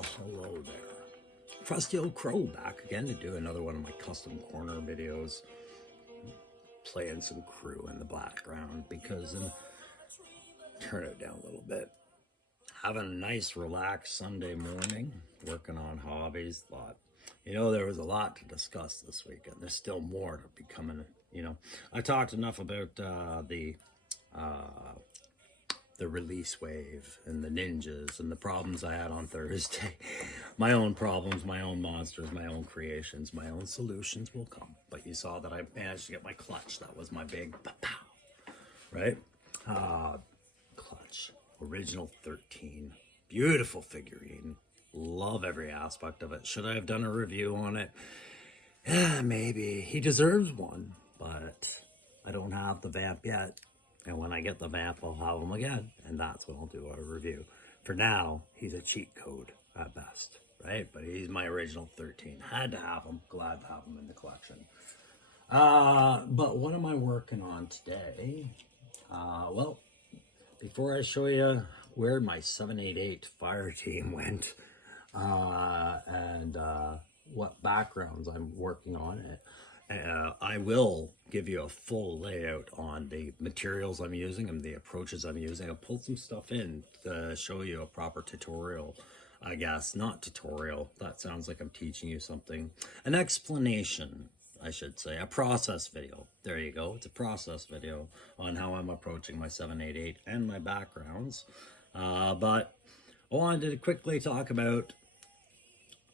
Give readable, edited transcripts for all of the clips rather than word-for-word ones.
Well, hello there. Trusty old Crow back again to do another one of my custom corner videos. Playing some crew in the background because turn it down a little bit. Having a nice relaxed Sunday morning, working on hobbies. Thought, there was a lot to discuss this weekend. There's still more to be coming. I talked enough about the release wave and the ninjas and the problems I had on Thursday. My own problems, my own monsters, my own creations, my own solutions will come. But you saw that I managed to get my clutch. That was my big pow, right? Clutch. Original 13. Beautiful figurine. Love every aspect of it. Should I have done a review on it? Yeah, maybe. He deserves one, but I don't have the vamp yet. And when I get the vamp, I'll have him again. And that's when I'll do a review. For now, he's a cheat code at best, right? But he's my original 13. Had to have him. Glad to have him in the collection. But what am I working on today? Well, before I show you where my 788 fire team went and what backgrounds I'm working on, I will give you a full layout on the materials I'm using and the approaches I'm using. I pulled some stuff in to show you a proper tutorial, I guess. Not tutorial. That sounds like I'm teaching you something. An explanation, I should say. A process video. There you go. It's a process video on how I'm approaching my 788 and my backgrounds. But I wanted to quickly talk about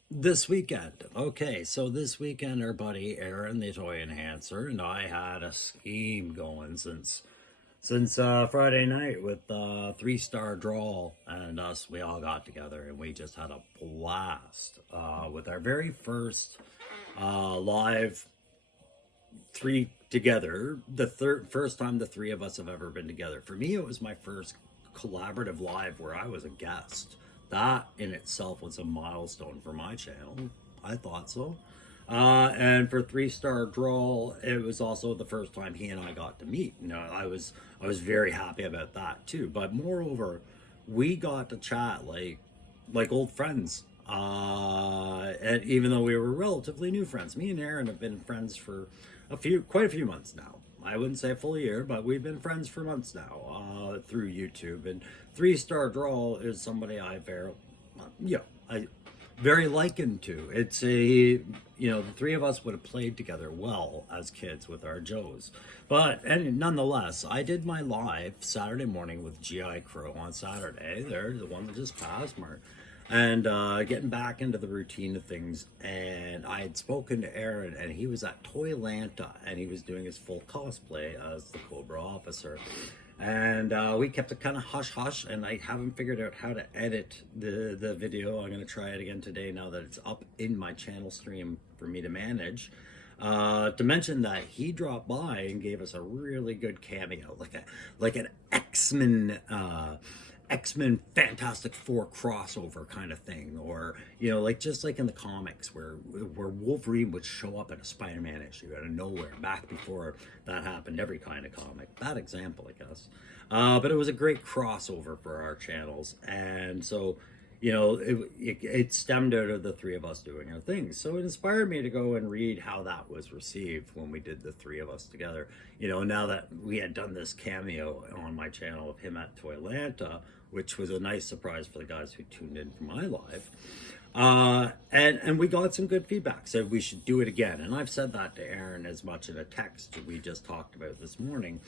this weekend. Okay, so this weekend our buddy Aaron, the toy enhancer, and I had a scheme going since Friday night with 3-star draw, and we all got together and we just had a blast with our very first live three together. The first time the three of us have ever been together. For me, it was my first collaborative live where I was a guest. That in itself was a milestone for my channel. I thought so. And for 3-star draw, it was also the first time he and I got to meet. I was very happy about that too. But moreover, we got to chat like old friends. And even though we were relatively new friends, me and Aaron have been friends for quite a few months now. I wouldn't say a full year, but we've been friends for months now through YouTube. And 3-star draw is somebody I very likened to. It's the three of us would have played together well as kids with our Joes. But nonetheless, I did my live Saturday morning with GIJoe on Saturday. There, the one that just passed, Mark. And getting back into the routine of things, and I had spoken to Aaron, and he was at Toylanta, and he was doing his full cosplay as the Cobra officer, and we kept it kind of hush-hush, and I haven't figured out how to edit the video. I'm going to try it again today now that it's up in my channel stream for me to manage. To mention that he dropped by and gave us a really good cameo, like an X-Men Fantastic Four crossover kind of thing, or just like in the comics where Wolverine would show up in a Spider-Man issue out of nowhere back before that happened. Every kind of comic, bad example I guess, but it was a great crossover for our channels, and so it stemmed out of the three of us doing our things. So it inspired me to go and read how that was received when we did the three of us together. Now that we had done this cameo on my channel of him at Toylanta, which was a nice surprise for the guys who tuned in for my live. And we got some good feedback, said we should do it again. And I've said that to Aaron as much in a text we just talked about this morning,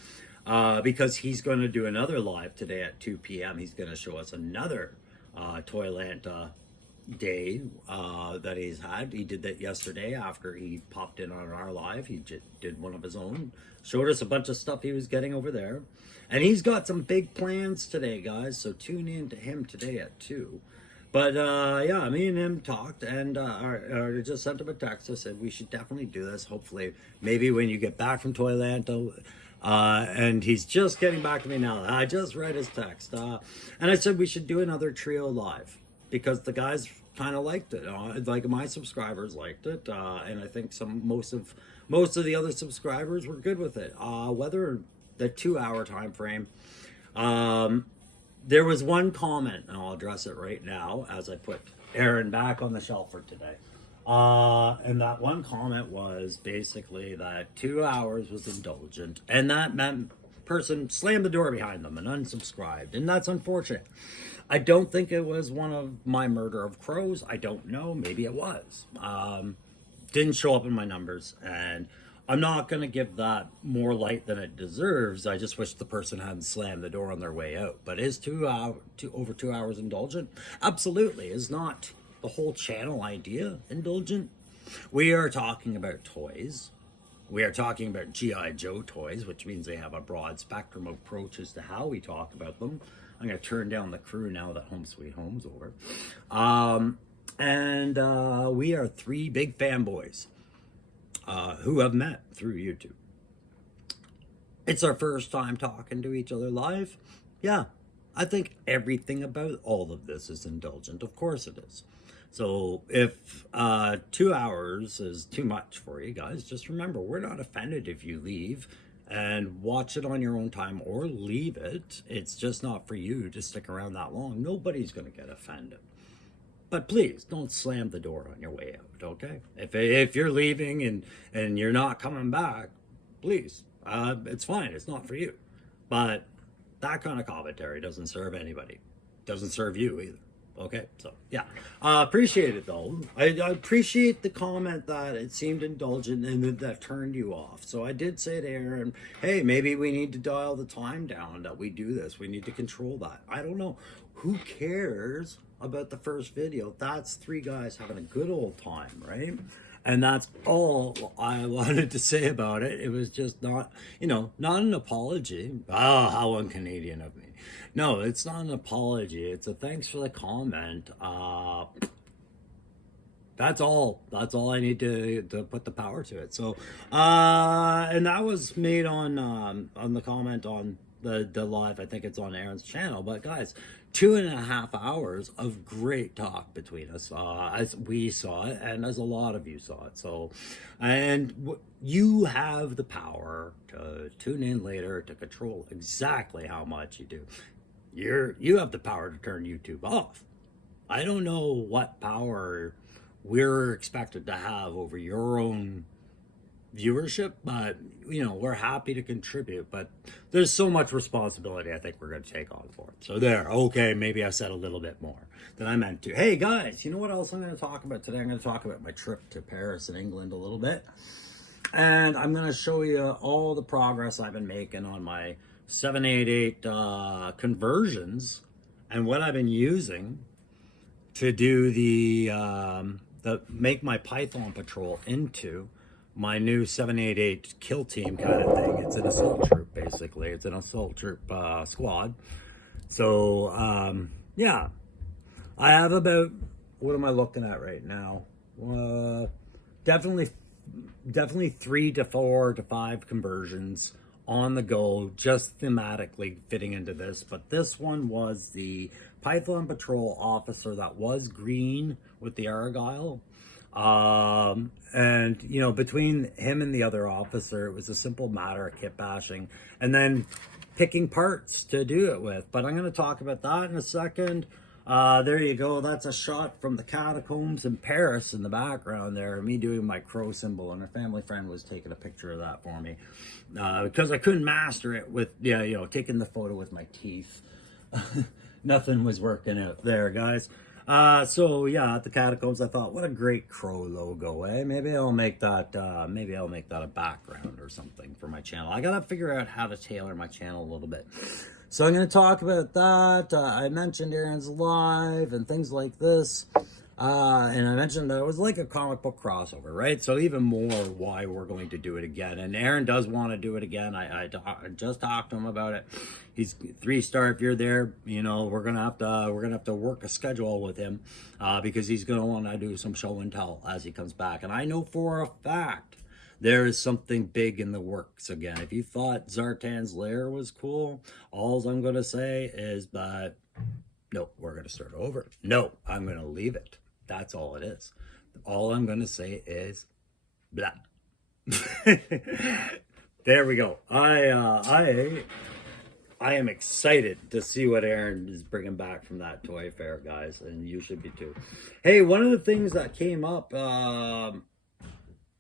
because he's going to do another live today at 2 p.m. He's going to show us another Toylanta day that he's had. He did that yesterday after he popped in on our live. He did one of his own, showed us a bunch of stuff he was getting over there, and he's got some big plans today, guys, so tune in to him today at 2. But yeah, me and him talked, and I just sent him a text. I said we should definitely do this, hopefully maybe when you get back from Toylanta. And he's just getting back to me now. I just read his text, and I said we should do another trio live because the guys kind of liked it. Like my subscribers liked it, and I think most of the other subscribers were good with it. Whether the 2-hour time frame, there was one comment, and I'll address it right now as I put Aaron back on the shelf for today. And that one comment was basically that 2 hours was indulgent, and that meant person slammed the door behind them and unsubscribed, and that's unfortunate. I don't think it was one of my murder of crows. I don't know. Maybe it was. Didn't show up in my numbers, and I'm not going to give that more light than it deserves. I just wish the person hadn't slammed the door on their way out. But is over 2 hours indulgent? Absolutely. Is not the whole channel idea indulgent? We are talking about toys. We are talking about GIJoe toys, which means they have a broad spectrum of approaches to how we talk about them. I'm going to turn down the crew now that Home Sweet Home's over. We are three big fanboys who have met through YouTube. It's our first time talking to each other live. Yeah, I think everything about all of this is indulgent. Of course it is. So if 2 hours is too much for you guys, just remember, we're not offended if you leave and watch it on your own time or leave it. It's just not for you to stick around that long. Nobody's going to get offended. But please don't slam the door on your way out, okay? If you're leaving and you're not coming back, please, it's fine. It's not for you. But that kind of commentary doesn't serve anybody. Doesn't serve you either. Okay, so yeah, appreciate it though. I appreciate the comment that it seemed indulgent and that turned you off. So I did say to Aaron, hey, maybe we need to dial the time down that we do this. We need to control that. I don't know. Who cares about the first video? That's three guys having a good old time, right? And that's all I wanted to say about it. It was just not, not an apology. Oh, how un-Canadian of me. No, it's not an apology. It's a thanks for the comment. That's all I need to put the power to it. So, and that was made on the comment on the live. I think it's on Aaron's channel. But guys, 2.5 hours of great talk between us, as we saw it, and as a lot of you saw it. So, and you have the power to tune in later to control exactly how much you do. You have the power to turn YouTube off. I don't know what power we're expected to have over your own viewership, but we're happy to contribute. But there's so much responsibility I think we're going to take on for it. So there, okay, maybe I said a little bit more than I meant to. Hey guys, you know what else I'm going to talk about today? I'm going to talk about my trip to Paris and England a little bit, and I'm going to show you all the progress I've been making on my 788 conversions and what I've been using to do the make my Python patrol into my new 788 kill team kind of thing. It's an assault troop, basically. It's an assault troop squad. So, yeah. I have about, what am I looking at right now? Definitely 3 to 4 to 5 conversions on the go, just thematically fitting into this. But this one was the Python patrol officer that was green with the Argyle. And between him and the other officer, it was a simple matter of kit bashing and then picking parts to do it with. But I'm going to talk about that in a second. There you go. That's a shot from the catacombs in Paris in the background there, me doing my crow symbol, and a family friend was taking a picture of that for me because I couldn't master it with taking the photo with my teeth. Nothing was working out there, guys. So yeah, at the catacombs, I thought, what a great crow logo, eh? Maybe I'll make that a background or something for my channel. I gotta figure out how to tailor my channel a little bit. So I'm gonna talk about that. I mentioned Aaron's live and things like this. And I mentioned that it was like a comic book crossover, right? So even more why we're going to do it again. And Aaron does want to do it again. I just talked to him about it. He's 3-star. If you're there, we're gonna have to work a schedule with him because he's gonna want to do some show and tell as he comes back. And I know for a fact there is something big in the works again. If you thought Zartan's Lair was cool, all I'm gonna say is that no, we're gonna start over. No, I'm gonna leave it. That's all it is. All I'm going to say is blah. There we go. I I am excited to see what Aaron is bringing back from that toy fair, guys, and you should be too. Hey, one of the things that came up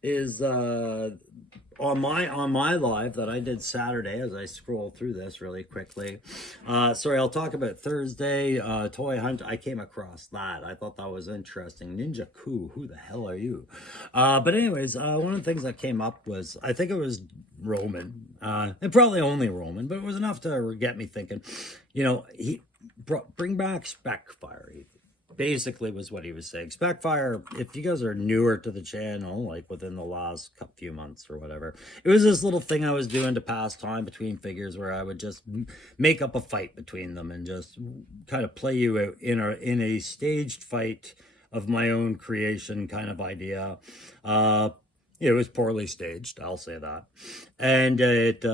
is on my live that I did Saturday, as I scroll through this really quickly. Sorry, I'll talk about Thursday toy hunt. I came across that. I thought that was interesting. Ninja Coup, who the hell are you? But anyways, one of the things that came up was, I think it was Roman, and probably only Roman, but it was enough to get me thinking. You know, he bring back Specfire. Basically was what he was saying. Specfire, if you guys are newer to the channel, like within the last few months or whatever, it was this little thing I was doing to pass time between figures where I would just make up a fight between them and just kind of play you out in a staged fight of my own creation kind of idea. It was poorly staged, I'll say that. And it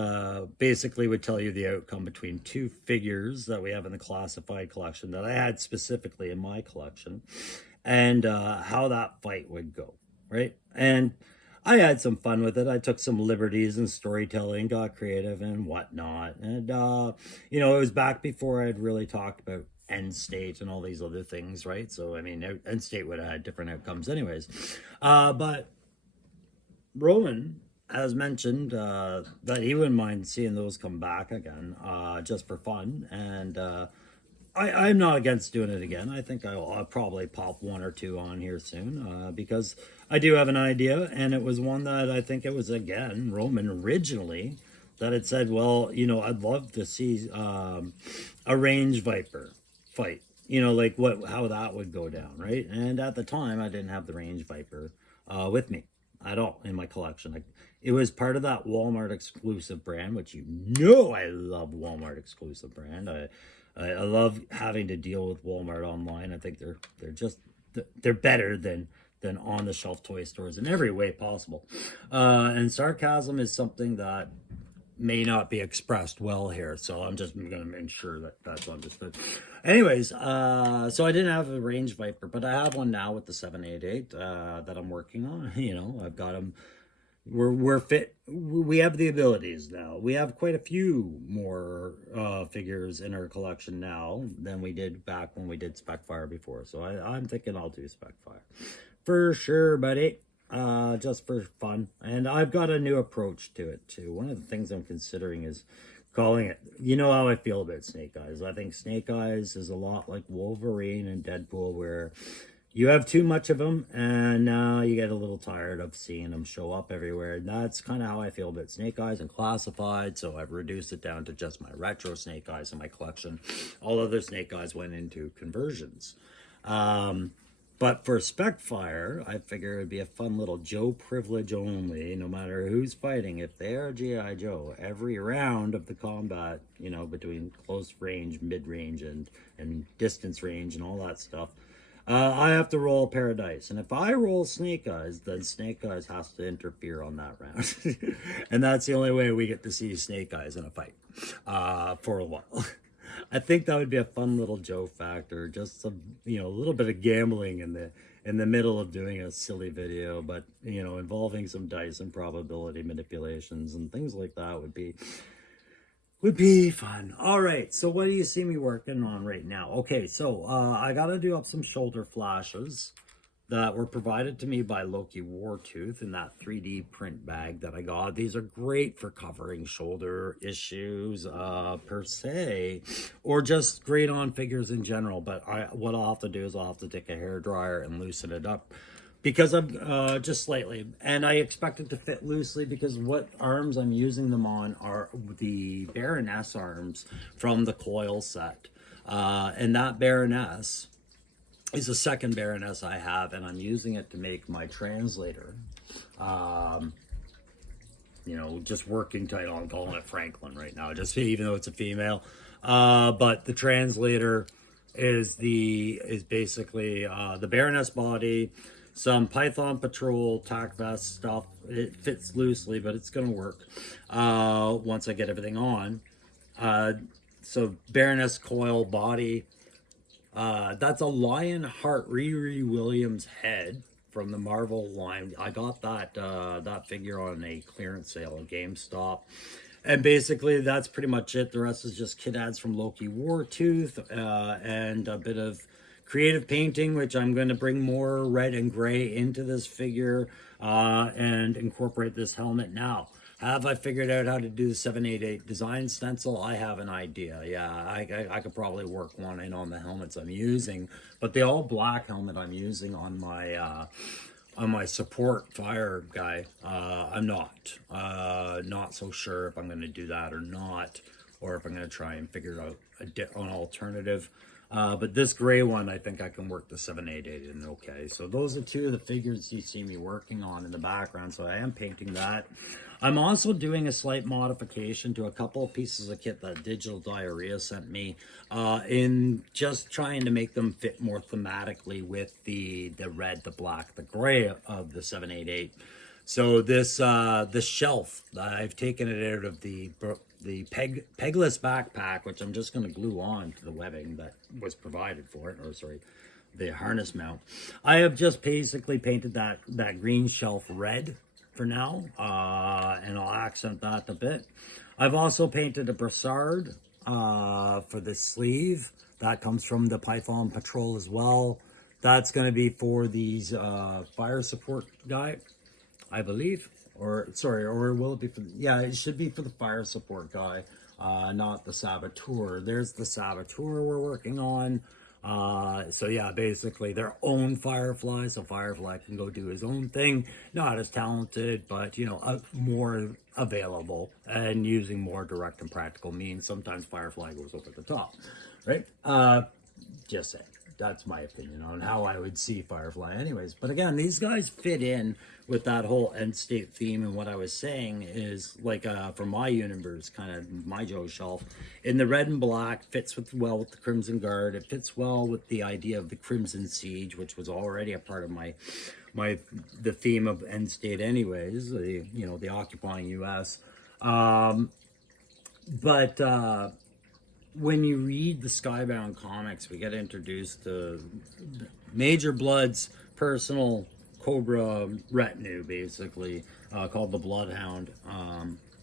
basically would tell you the outcome between two figures that we have in the classified collection that I had specifically in my collection, and how that fight would go, right? And I had some fun with it. I took some liberties in storytelling, got creative and whatnot. And, you know, it was back before I'd really talked about end state and all these other things, right? So, I mean, end state would have had different outcomes anyways. But Rowan has mentioned that he wouldn't mind seeing those come back again, just for fun. And I'm not against doing it again. I think I'll probably pop one or two on here soon, because I do have an idea. And it was one that I think it was, again, Roman originally that had said, well, you know, I'd love to see a range viper fight. You know, like how that would go down, right? And at the time, I didn't have the range viper with me at all in my collection. It was part of that Walmart exclusive brand, which, you know, I love Walmart exclusive brand. I love having to deal with Walmart online. I think they're better than on the shelf toy stores in every way possible. And sarcasm is something that may not be expressed well here, so I'm just going to ensure that that's understood. Anyways, so I didn't have a range viper, but I have one now with the 788 that I'm working on. You know, I've got them. We're fit. We have the abilities now. We have quite a few more figures in our collection now than we did back when we did Specfire before. So I'm thinking I'll do Specfire for sure, buddy. Just for fun. And I've got a new approach to it too. One of the things I'm considering is calling it, you know how I feel about Snake Eyes. I think Snake Eyes is a lot like Wolverine and Deadpool, where you have too much of them and now you get a little tired of seeing them show up everywhere. And that's kind of how I feel about Snake Eyes and Classified. So I've reduced it down to just my retro Snake Eyes in my collection. All other Snake Eyes went into conversions. But for Specfire, I figure it'd be a fun little Joe privilege only, no matter who's fighting. If they are G.I. Joe, every round of the combat, you know, between close range, mid-range, and distance range and all that stuff, I have to roll a pair of dice. And if I roll Snake Eyes, then Snake Eyes has to interfere on that round. And that's the only way we get to see Snake Eyes in a fight for a while. I think that would be a fun little Joe factor, just some, you know, a little bit of gambling in the middle of doing a silly video, but, you know, involving some dice and probability manipulations and things like that would be fun. All right, so what do you see me working on right now? Okay, so I got to do up some shoulder flashes that were provided to me by Loki Wartooth in that 3D print bag that I got. These are great for covering shoulder issues per se, or just great on figures in general. But what I'll have to do is I'll have to take a hairdryer and loosen it up, because I'm just slightly, and I expect it to fit loosely because what arms I'm using them on are the Baroness arms from the coil set. And that Baroness is the second Baroness I have, and I'm using it to make my translator. You know, just working title. I'm calling it Franklin right now, just even though it's a female. But the translator is basically the Baroness body, some Python Patrol tack vest stuff. It fits loosely, but it's gonna work once I get everything on. So Baroness coil body. That's a Lionheart Riri Williams head from the Marvel line. I got that figure on a clearance sale at GameStop. And basically that's pretty much it. The rest is just kit ads from Loki Wartooth, and a bit of creative painting, which I'm going to bring more red and gray into this figure, and incorporate this helmet. Now, have I figured out how to do the 788 design stencil? I have an idea. Yeah, I could probably work one in on the helmets I'm using, but the all black helmet I'm using on my support fire guy, I'm not so sure if I'm going to do that or not, or if I'm going to try and figure out an alternative. But this gray one, I think I can work the 788 in okay. So those are two of the figures you see me working on in the background. So I am painting that. I'm also doing a slight modification to a couple of pieces of kit that Digital Diarrhea sent me, in just trying to make them fit more thematically with the red, the black, the gray of the 788. So this shelf, I've taken it out of the pegless backpack, which I'm just going to glue on to the webbing that was provided for it, or sorry, the harness mount. I have just basically painted that green shelf red for now, and I'll accent that a bit. I've also painted a brassard for the sleeve. That comes from the Python Patrol as well. That's going to be for these fire support guy, I believe. Or sorry, or will it be for, yeah, it should be for the fire support guy, not the saboteur. There's the saboteur we're working on. So yeah, basically their own Firefly, so Firefly can go do his own thing. Not as talented, but you know, more available and using more direct and practical means. Sometimes Firefly goes over the top, right? Just saying. That's my opinion on how I would see Firefly anyways. But again, these guys fit in with that whole end state theme. And what I was saying is, like, for my universe, kind of my Joe shelf, in the red and black, fits well with the Crimson Guard. It fits well with the idea of the Crimson Siege, which was already a part of the theme of end state anyways, the occupying US. When you read the Skybound comics, we get introduced to Major Blood's personal Cobra retinue, basically, called the Bloodhound,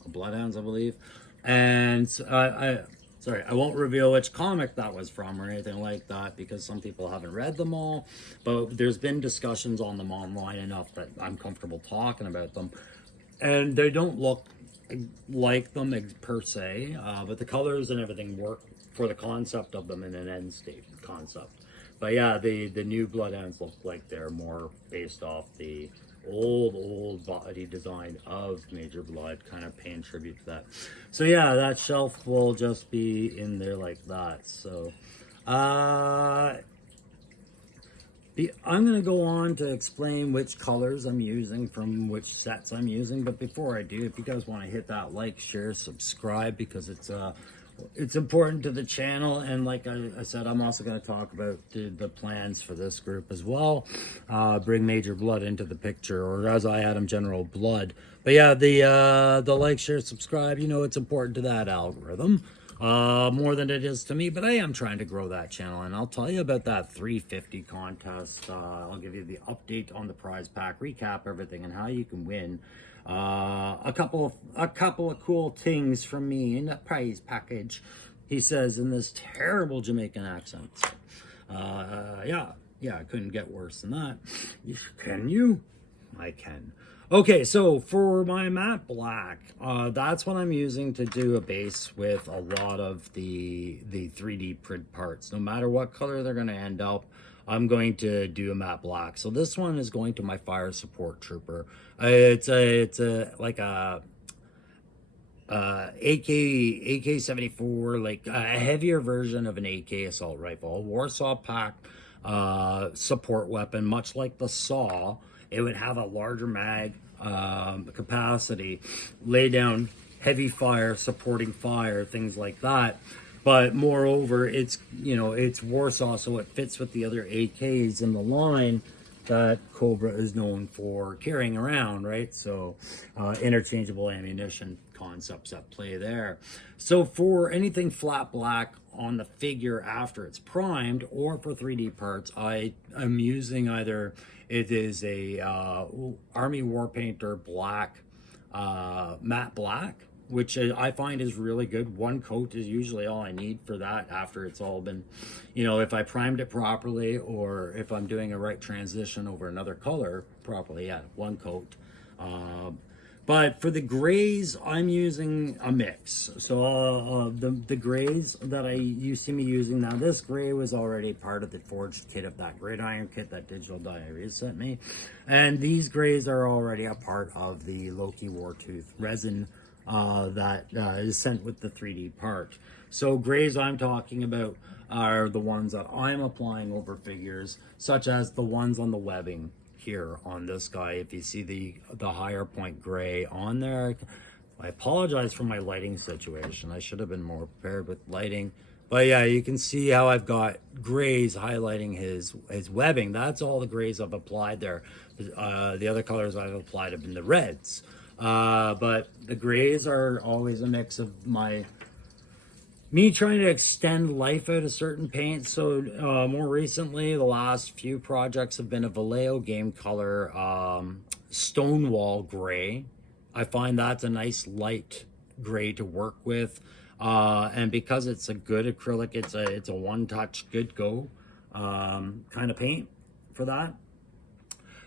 Bloodhounds, I believe. And sorry, I won't reveal which comic that was from or anything like that, because some people haven't read them all, but there's been discussions on them online enough that I'm comfortable talking about them. And they don't look like them per se, but the colors and everything work for the concept of them in an end state concept. But yeah, the new Bloodhounds look like they're more based off the old body design of Major Blood, kind of paying tribute to that. So yeah, that shelf will just be in there like that. So I'm going to go on to explain which colors I'm using from which sets I'm using. But before I do, if you guys want to hit that like, share, subscribe, because it's important to the channel. And like I said, I'm also going to talk about the plans for this group as well. Bring Major Blood into the picture, or as I had him, General Blood. But yeah, the like, share, subscribe, it's important to that algorithm. More than it is to me, but I am trying to grow that channel, and I'll tell you about that 350 contest. I'll give you the update on the prize pack, recap everything, and how you can win a couple of cool things from me in the prize package, he says in this terrible Jamaican accent. Yeah, I couldn't get worse than that. Can you? I can. Okay, so for my matte black, that's what I'm using to do a base with a lot of the 3D print parts. No matter what color they're going to end up, I'm going to do a matte black. So this one is going to my fire support trooper. It's like a AK-74, like a heavier version of an AK assault rifle, a Warsaw pack support weapon, much like the Saw. It would have a larger mag capacity, lay down heavy fire, supporting fire, things like that. But moreover, it's Warsaw, so it fits with the other AKs in the line that Cobra is known for carrying around, right? So interchangeable ammunition concepts at play there. So for anything flat black on the figure after it's primed, or for 3D parts, I am using either it is a Army War Painter black, matte black, which I find is really good. One coat is usually all I need for that after it's all been, you know, if I primed it properly, or if I'm doing a right transition over another color properly, yeah, one coat. But for the grays, I'm using a mix. So the grays that you see me using now, this gray was already part of the forged kit of that gridiron kit that Digital Diaries sent me. And these grays are already a part of the Loki Wartooth resin that is sent with the 3D part. So grays I'm talking about are the ones that I'm applying over figures, such as the ones on the webbing here on this guy. If you see the higher point gray on there, I apologize for my lighting situation. I should have been more prepared with lighting. But yeah, you can see how I've got grays highlighting his webbing. That's all the grays I've applied there. The other colors I've applied have been the reds. But the grays are always a mix of me trying to extend life out of certain paints. So more recently, the last few projects have been a Vallejo game color Stonewall gray. I find that's a nice light gray to work with. And because it's a good acrylic, it's a one-touch, good go kind of paint for that.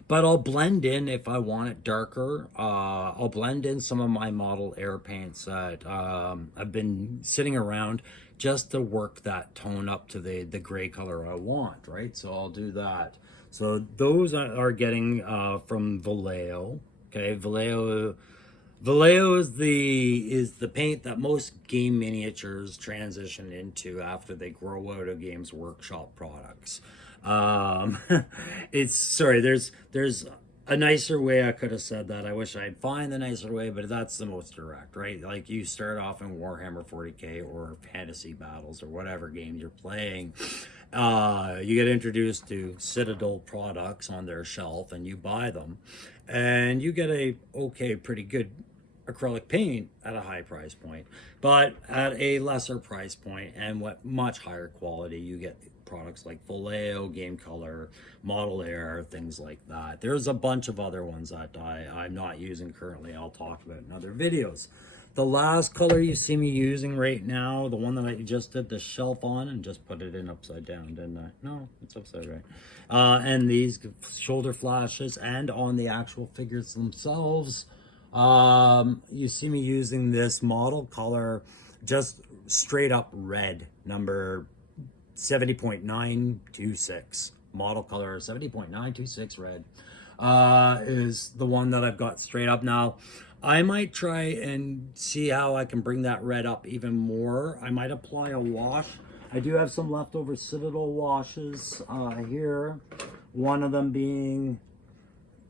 But I'll blend in, if I want it darker, I'll blend in some of my model air paints that I've been sitting around just to work that tone up to the gray color I want, right? So I'll do that. So those are getting from Vallejo. Okay, Vallejo is the paint that most game miniatures transition into after they grow out of Games Workshop products. There's a nicer way I could have said that. I wish I'd find the nicer way, but that's the most direct, right? Like, you start off in Warhammer 40K or Fantasy Battles or whatever game you're playing. You get introduced to Citadel products on their shelf, and you buy them, and you get pretty good acrylic paint at a high price point, but at a lesser price point and much higher quality. You get products like Vallejo, Game Color, Model Air, things like that. There's a bunch of other ones that I'm not using currently. I'll talk about in other videos. The last color you see me using right now, the one that I just did the shelf on and just put it in upside down, didn't I? No, it's upside right. And these shoulder flashes, and on the actual figures themselves, you see me using this model color, just straight up red, number 70.926, model color 70.926 red is the one that I've got straight up. Now I might try and see how I can bring that red up even more. I might apply a wash. I do have some leftover Citadel washes here, one of them being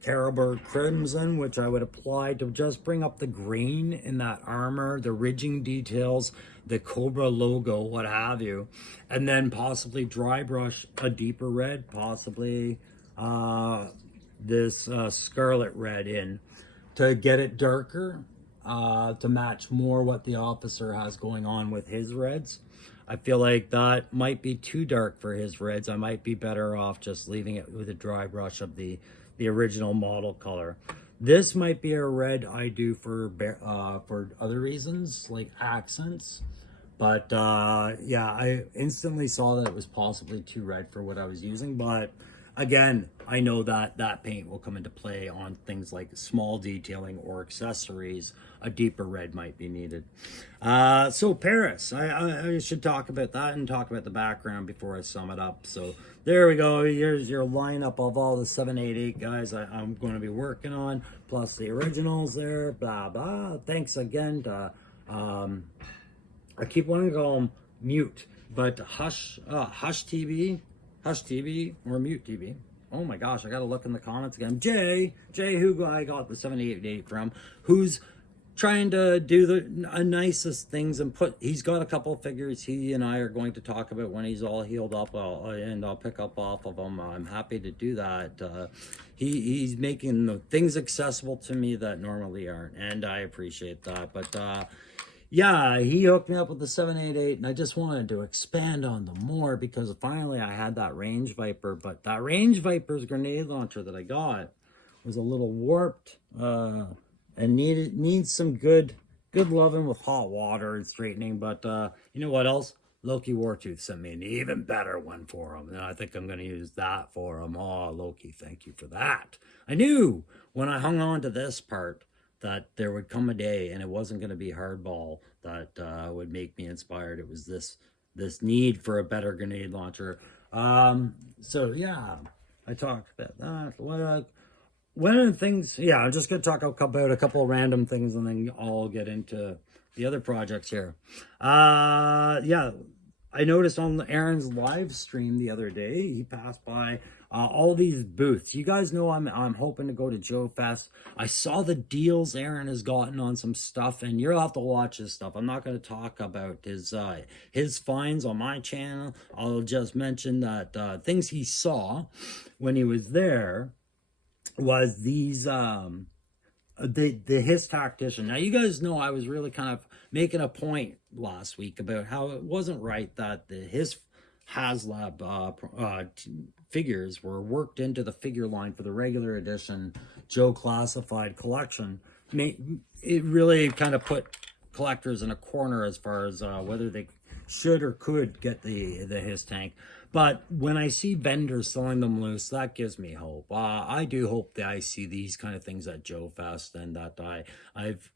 Caribou Crimson, which I would apply to just bring up the green in that armor, the ridging details, the Cobra logo, what have you, and then possibly dry brush a deeper red, possibly this scarlet red in to get it darker, to match more what the officer has going on with his reds. I feel like that might be too dark for his reds. I might be better off just leaving it with a dry brush of the original model color. This might be a red I do for other reasons, like accents. But yeah, I instantly saw that it was possibly too red for what I was using. But again, I know that that paint will come into play on things like small detailing or accessories. A deeper red might be needed. So Paris, I should talk about that and talk about the background before I sum it up. So there we go. Here's your lineup of all the 788 guys I'm going to be working on, plus the originals there, blah, blah. Thanks again to, I keep wanting to call them Mute, but Hush TV or Mute TV. Oh my gosh, I gotta look in the comments again. Jay, who I got the 788 from, who's trying to do the nicest things and he's got a couple of figures he and I are going to talk about when he's all healed up, and I'll pick up off of him. I'm happy to do that. He's making the things accessible to me that normally aren't, and I appreciate that. But yeah, he hooked me up with the 788, and I just wanted to expand on them more because finally I had that Range Viper, but that Range Viper's grenade launcher that I got was a little warped, and needs some good good loving with hot water and straightening. But you know what else? Loki Wartooth sent me an even better one for him, and I think I'm going to use that for him. Oh, Loki, thank you for that. I knew when I hung on to this part that there would come a day, and it wasn't going to be hardball that would make me inspired. It was this need for a better grenade launcher. So yeah, I talked about that. One of the things, yeah, I'm just going to talk about a couple of random things, and then I'll get into the other projects here. Yeah, I noticed on Aaron's live stream the other day, he passed by all these booths. You guys know I'm hoping to go to Joe Fest. I saw the deals Aaron has gotten on some stuff, and you'll have to watch his stuff. I'm not going to talk about his finds on my channel. I'll just mention that things he saw when he was there was these the his tactician. Now you guys know I was really kind of making a point last week about how it wasn't right that his HasLab figures were worked into the figure line for the regular edition Joe Classified collection. It really kind of put collectors in a corner as far as whether they should or could get the his tank. But when I see vendors selling them loose, that gives me hope. I do hope that I see these kind of things at Joe Fest, and that I've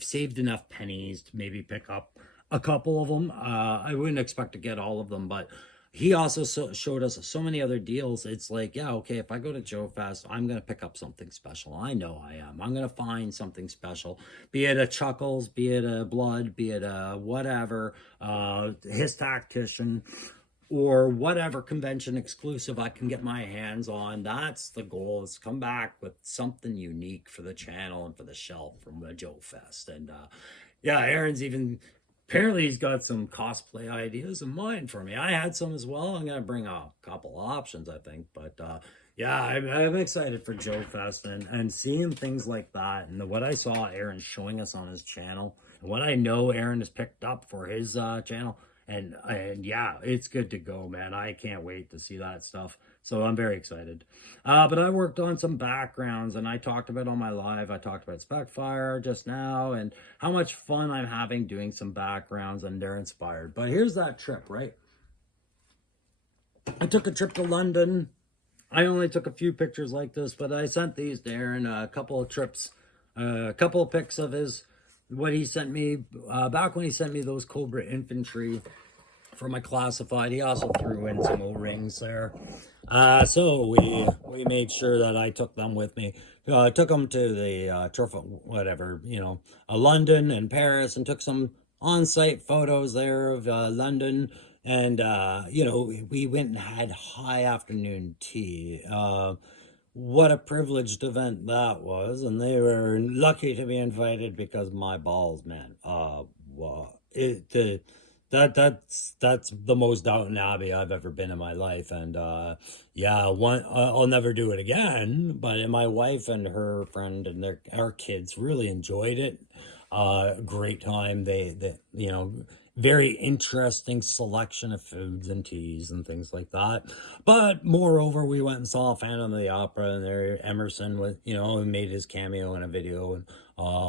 saved enough pennies to maybe pick up a couple of them. I wouldn't expect to get all of them, but he also showed us so many other deals. It's like, yeah, okay, if I go to Joe Fest, I'm going to pick up something special. I know I am. I'm going to find something special, be it a Chuckles, be it a Blood, be it a whatever, his tactician, or whatever convention exclusive I can get my hands on. That's the goal, is come back with something unique for the channel and for the shelf from the Joe Fest. And yeah, Aaron's even, apparently he's got some cosplay ideas in mind for me. I had some as well. I'm going to bring a couple options, I think. But yeah, I'm excited for Joe Fest and seeing things like that. And what I saw Aaron showing us on his channel, and what I know Aaron has picked up for his channel, and yeah, it's good to go, man. I can't wait to see that stuff. So I'm very excited. But I worked on some backgrounds, and I talked about on my live. I talked about Specfire just now and how much fun I'm having doing some backgrounds, and they're inspired. But here's that trip, right? I took a trip to London. I only took a few pictures like this, but I sent these to Aaron a couple of trips, a couple of pics of what he sent me back when he sent me those Cobra Infantry for my classified. He also threw in some O-rings there. So we made sure that I took them with me. I took them to the whatever, London and Paris, and took some on-site photos there of London. And, we went and had high afternoon tea. What a privileged event that was, and they were lucky to be invited because my balls, man. That's the most Downton Abbey I've ever been in my life, and yeah, I'll never do it again. But my wife and her friend and our kids really enjoyed it. Great time. They very interesting selection of foods and teas and things like that. But moreover, we went and saw Phantom of the Opera, and there Emerson was, and made his cameo in a video. And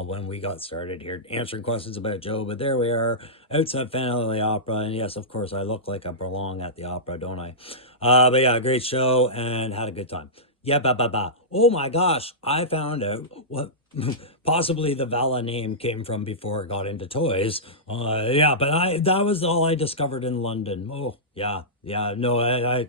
when we got started here answering questions about Joe, but there we are outside Phantom of the Opera. And yes, of course, I look like I belong at the opera, don't I? But yeah, great show and had a good time. Yeah, oh my gosh, I found out what possibly the Vala name came from before it got into toys. Yeah, but that was all I discovered in London. Oh, yeah, no,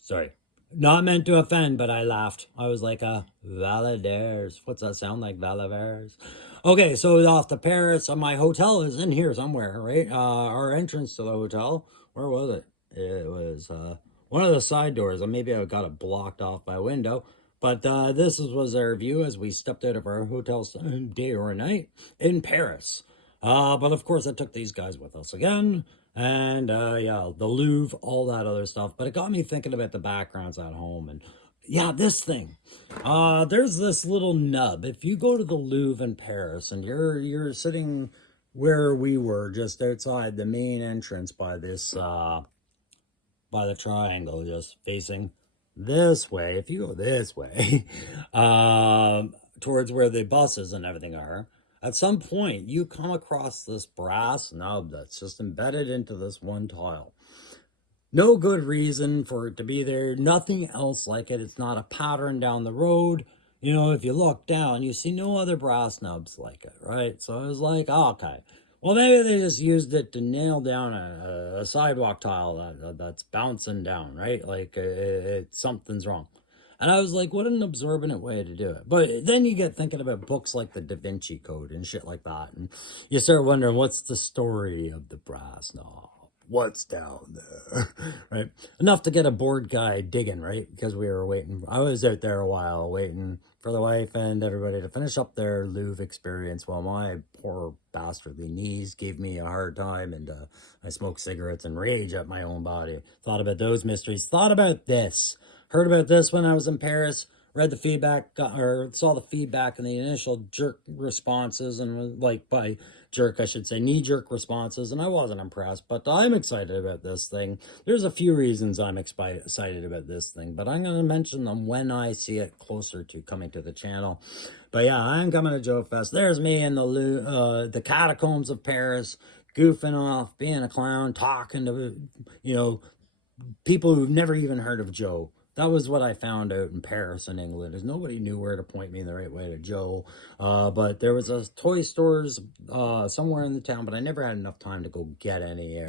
sorry. Not meant to offend, but I laughed. I was like, Valadares. What's that sound like, Valadares? Okay, so off to Paris. My hotel is in here somewhere, right? Our entrance to the hotel. Where was it? It was one of the side doors. Maybe I got it blocked off by window. But this was our view as we stepped out of our hotel day or night in Paris. But of course, I took these guys with us again. And yeah, the Louvre, all that other stuff. But it got me thinking about the backgrounds at home. And yeah, this thing. There's this little nub. If you go to the Louvre in Paris and you're sitting where we were, just outside the main entrance by this, by the triangle, just facing this way, if you go this way, towards where the buses and everything are, at some point you come across this brass nub that's just embedded into this one tile. No good reason for it to be there, nothing else like it. It's not a pattern down the road. You know, if you look down, you see no other brass nubs like it, right? So I was like, oh, okay. Well, maybe they just used it to nail down a sidewalk tile that's bouncing down, right? Like something's wrong. And I was like, what an absorbent way to do it. But then you get thinking about books like the Da Vinci Code and shit like that. And you start wondering, what's the story of the brass knob? What's down there? Right? Enough to get a bored guy digging, right? Because we were waiting. I was out there a while waiting for the wife and everybody to finish up their Louvre experience while my poor bastardly knees gave me a hard time, and I smoked cigarettes and rage at my own body. Thought about those mysteries. Thought about this. Heard about this when I was in Paris. Read the feedback, or saw the feedback and the initial jerk responses, and was like, by jerk, I should say, knee-jerk responses, and I wasn't impressed, but I'm excited about this thing. There's a few reasons I'm excited about this thing, but I'm going to mention them when I see it closer to coming to the channel. But yeah, I'm coming to Joe Fest. There's me in the catacombs of Paris, goofing off, being a clown, talking to, you know, people who've never even heard of Joe. That was what I found out in Paris in England, is nobody knew where to point me in the right way to Joe. But there was a toy stores somewhere in the town, but I never had enough time to go get any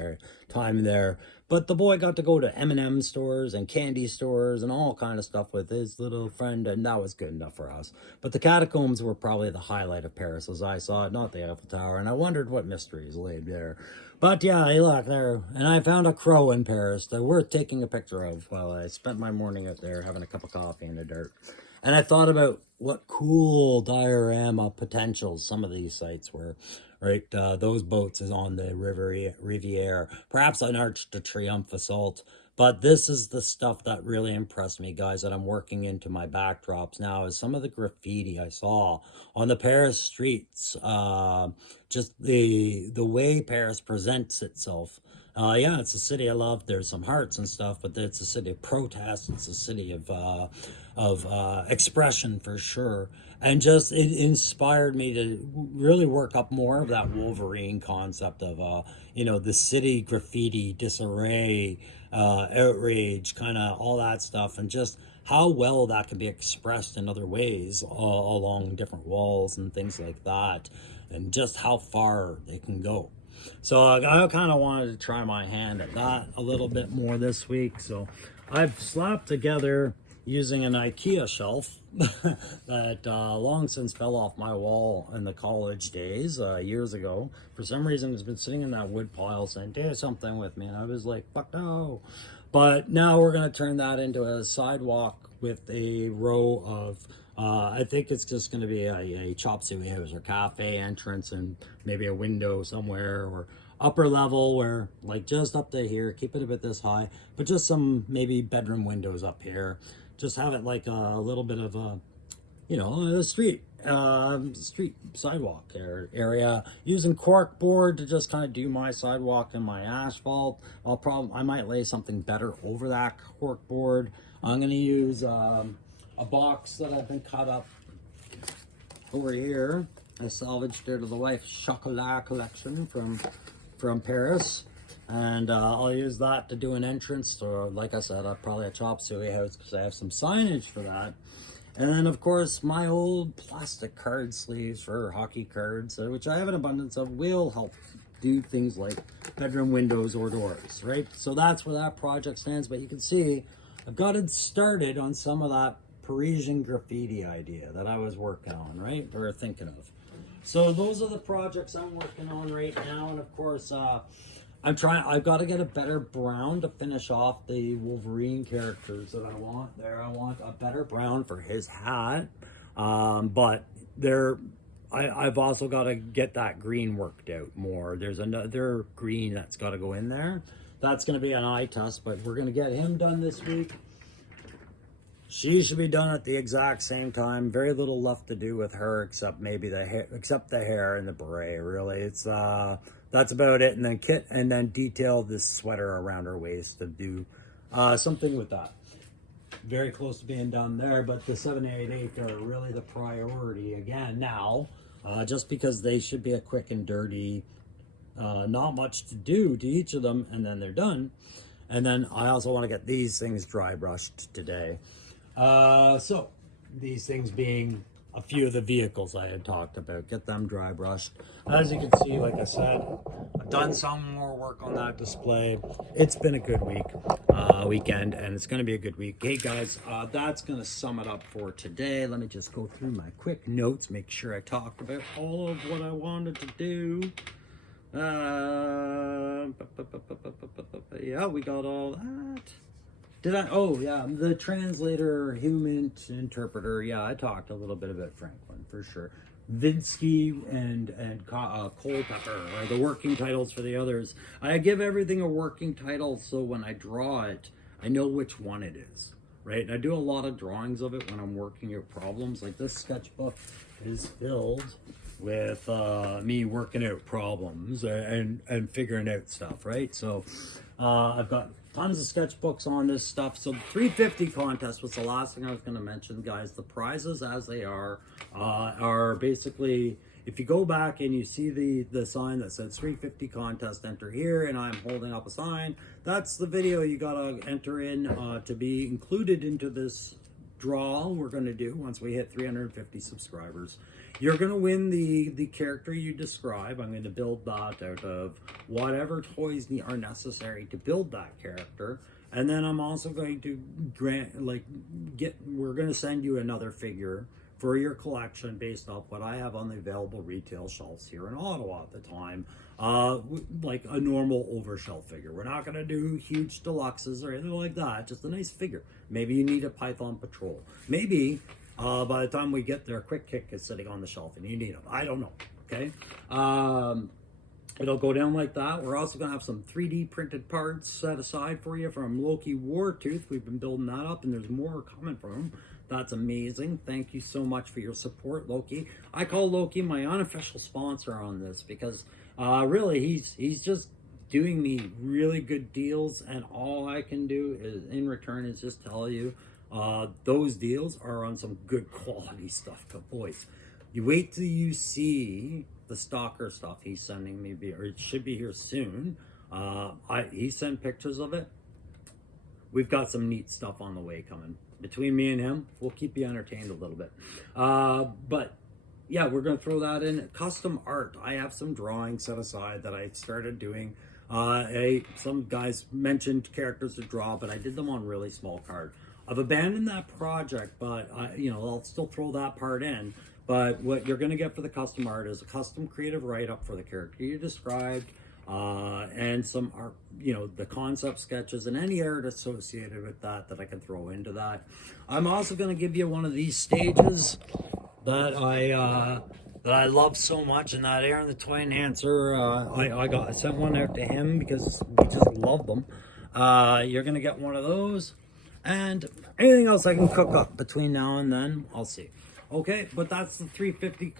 time there. But the boy got to go to M&M stores and candy stores and all kind of stuff with his little friend, and that was good enough for us. But the catacombs were probably the highlight of Paris as I saw it, not the Eiffel Tower, and I wondered what mysteries lay there. But yeah, hey, look there, and I found a crow in Paris that worth taking a picture of while I spent my morning out there having a cup of coffee in the dirt. And I thought about what cool diorama potentials some of these sites were, right? Those boats is on the Riviera, perhaps an Arc de Triomphe assault. But this is the stuff that really impressed me, guys, that I'm working into my backdrops now, is some of the graffiti I saw on the Paris streets. Just the way Paris presents itself. Yeah, it's a city I love. There's some hearts and stuff, but it's a city of protest. It's a city of expression for sure. And just it inspired me to really work up more of that Wolverine concept of, you know, the city graffiti, disarray, outrage, kind of all that stuff, and just how well that can be expressed in other ways along different walls and things like that, and just how far they can go. So I kind of wanted to try my hand at that a little bit more this week. So I've slapped together using an IKEA shelf that long since fell off my wall in the college days years ago. For some reason, it's been sitting in that wood pile saying, do something with me. And I was like, fuck no. But now we're going to turn that into a sidewalk with a row of I think it's just going to be a chop suey house or cafe entrance, and maybe a window somewhere, or upper level where, like, just up to here, keep it a bit this high, but just some maybe bedroom windows up here. Just have it like a little bit of a, you know, a street sidewalk area, using cork board to just kind of do my sidewalk and my asphalt. I might lay something better over that cork board. I'm going to use a box that I've been cut up over here. I salvaged it of the wife's chocolat collection from Paris, and I'll use that to do an entrance, or like I said, probably a chop suey house, because I have some signage for that. And then, of course, my old plastic card sleeves for hockey cards, which I have an abundance of, will help do things like bedroom windows or doors, right? So that's where that project stands. But you can see I've got it started on some of that Parisian graffiti idea that I was working on, right? Or thinking of. So those are the projects I'm working on right now. And of course, I've got to get a better brown to finish off the Wolverine characters that I want there. I want a better brown for his hat. But I've also got to get that green worked out more. There's another green that's got to go in there. That's going to be an eye test, but we're going to get him done this week. She should be done at the exact same time. Very little left to do with her, except maybe the hair and the beret. Really, it's that's about it. And then detail this sweater around her waist to do something with that. Very close to being done there, but the 788 are really the priority again now. just because they should be a quick and dirty, not much to do to each of them, and then they're done. And then I also want to get these things dry brushed today. So these things being a few of the vehicles I had talked about, get them dry brushed. As you can see, like I said, I've done some more work on that display. It's been a good weekend, and it's going to be a good week. Hey guys, that's going to sum it up for today. Let me just go through my quick notes, make sure I talked about all of what I wanted to do. Yeah, we got all that. Did I? Oh, yeah, the translator, human interpreter. Yeah, I talked a little bit about Franklin for sure. Vinsky and Culpepper are the working titles for the others. I give everything a working title so when I draw it, I know which one it is, right? And I do a lot of drawings of it when I'm working out problems. Like this sketchbook is filled with me working out problems and figuring out stuff, right? So I've got tons of sketchbooks on this stuff. So the 350 contest was the last thing I was going to mention, guys. The prizes as they are basically, if you go back and you see the sign that says 350 contest, enter here, and I'm holding up a sign, that's the video you got to enter in to be included into this draw we're going to do once we hit 350 subscribers. You're going to win the character you describe. I'm going to build that out of whatever toys are necessary to build that character. And then I'm also going to we're going to send you another figure for your collection based off what I have on the available retail shelves here in Ottawa at the time. Like a normal overshelf figure. We're not going to do huge deluxes or anything like that. Just a nice figure. Maybe you need a Python Patrol. Maybe by the time we get there, Quick Kick is sitting on the shelf and you need them. I don't know. Okay. It'll go down like that. We're also going to have some 3D printed parts set aside for you from Loki Wartooth. We've been building that up and there's more coming from him. That's amazing. Thank you so much for your support, Loki. I call Loki my unofficial sponsor on this because really he's just doing me really good deals, and all I can do is in return is just tell you those deals are on some good quality stuff, boys. You wait till you see the stalker stuff he's sending me, or it should be here soon. He sent pictures of it. We've got some neat stuff on the way coming. Between me and him, we'll keep you entertained a little bit. But yeah, we're going to throw that in. Custom art. I have some drawings set aside that I started doing. Some guys mentioned characters to draw, but I did them on really small card. I've abandoned that project, but I'll still throw that part in. But what you're going to get for the custom art is a custom creative write-up for the character you described, and some art, the concept sketches and any art associated with that I can throw into that. I'm also going to give you one of these stages that I love so much, and that Aaron the Toy Enhancer, I sent one out to him because we just love them. You're going to get one of those, and anything else I can cook up between now and then, I'll see. Okay, but that's the 350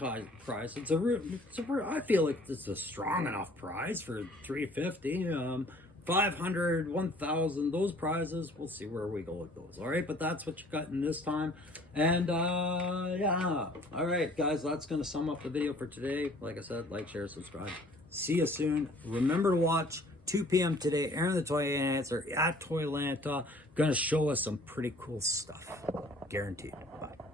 prize. I feel like it's a strong enough prize for 350. 500, 1,000, those prizes, we'll see where we go with those. All right, but that's what you got in this time. And yeah, all right, guys, that's going to sum up the video for today. Like I said, like, share, subscribe. See you soon. Remember to watch 2 p.m. today. Aaron the Toy Enhancer at Toylanta. Going to show us some pretty cool stuff. Guaranteed. Bye.